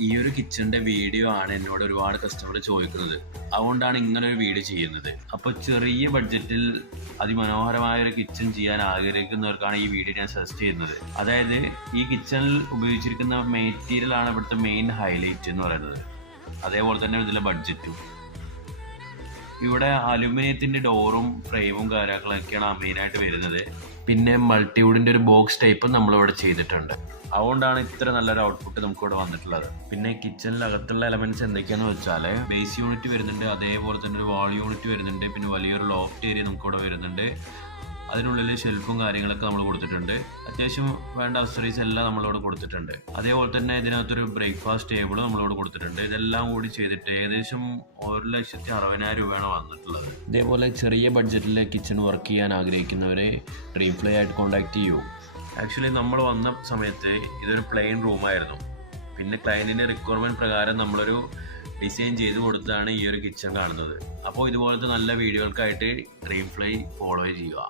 ഈ ഒരു കിച്ചണിന്റെ വീഡിയോ ആണ് എന്നോട് ഒരുപാട് കസ്റ്റമർ ചോദിക്കുന്നത്. അതുകൊണ്ടാണ് ഇങ്ങനെ ഒരു വീഡിയോ ചെയ്യുന്നത്. അപ്പോൾ ചെറിയ ബഡ്ജറ്റിൽ അതിമനോഹരമായ ഒരു കിച്ചൺ ചെയ്യാൻ ആഗ്രഹിക്കുന്നവർക്കാണ് ഈ വീഡിയോ ഞാൻ സജസ്റ്റ് ചെയ്യുന്നത്. അതായത് ഈ കിച്ചണിൽ ഉപയോഗിച്ചിരിക്കുന്ന മെറ്റീരിയൽ ആണ് ഇവിടുത്തെ മെയിൻ ഹൈലൈറ്റ് എന്ന് പറയുന്നത്. അതേപോലെ തന്നെ ഇതിലെ ബഡ്ജറ്റും. ഇവിടെ അലുമിനിയത്തിന്റെ ഡോറും ഫ്രെയിമും കാര്യങ്ങളൊക്കെയാണ് മെയിനായിട്ട് വരുന്നത്. പിന്നെ മൾട്ടിവുഡിന്റെ ഒരു ബോക്സ് ടൈപ്പ് നമ്മളിവിടെ ചെയ്തിട്ടുണ്ട്. അതുകൊണ്ടാണ് ഇത്ര നല്ലൊരു ഔട്ട്പുട്ട് നമുക്ക് ഇവിടെ വന്നിട്ടുള്ളത്. പിന്നെ കിച്ചണിനകത്തുള്ള എലമെന്റ്സ് എന്തൊക്കെയാന്ന് വെച്ചാൽ ബേസ് യൂണിറ്റ് വരുന്നുണ്ട്, അതേപോലെ തന്നെ ഒരു വാൾ യൂണിറ്റ് വരുന്നുണ്ട്, പിന്നെ വലിയൊരു ലോഫ്റ്റ് ഏരിയ നമുക്കിവിടെ വരുന്നുണ്ട്. അതിനുള്ളിൽ ഷെൽഫും കാര്യങ്ങളൊക്കെ നമ്മൾ കൊടുത്തിട്ടുണ്ട്. അത്യാവശ്യം വേണ്ട അക്സറീസ് എല്ലാം നമ്മളിവിടെ കൊടുത്തിട്ടുണ്ട്. അതേപോലെ തന്നെ ഇതിനകത്തൊരു ബ്രേക്ക്ഫാസ്റ്റ് ടേബിൾ നമ്മളിവിടെ കൊടുത്തിട്ടുണ്ട്. ഇതെല്ലാം കൂടി ചെയ്തിട്ട് ഏകദേശം 1,60,000 രൂപയാണ് വന്നിട്ടുള്ളത്. ഇതേപോലെ ചെറിയ ബഡ്ജറ്റിൽ കിച്ചൺ വർക്ക് ചെയ്യാൻ ആഗ്രഹിക്കുന്നവരെ ഡ്രീം ഫ്ലൈ ആയിട്ട് കോൺടാക്ട് ചെയ്യൂ. ആക്ച്വലി നമ്മൾ വന്ന സമയത്ത് ഇതൊരു പ്ലെയിൻ റൂമായിരുന്നു. പിന്നെ ക്ലയൻറ്റിൻ്റെ റിക്വയർമെൻറ്റ് പ്രകാരം നമ്മളൊരു ഡിസൈൻ ചെയ്ത് കൊടുത്താണ് ഈ ഒരു കിച്ചൺ കാണുന്നത്. അപ്പോൾ ഇതുപോലത്തെ നല്ല വീഡിയോകൾക്കായിട്ട് ഡ്രീം ഫ്ലൈ ഫോളോ ചെയ്യുക.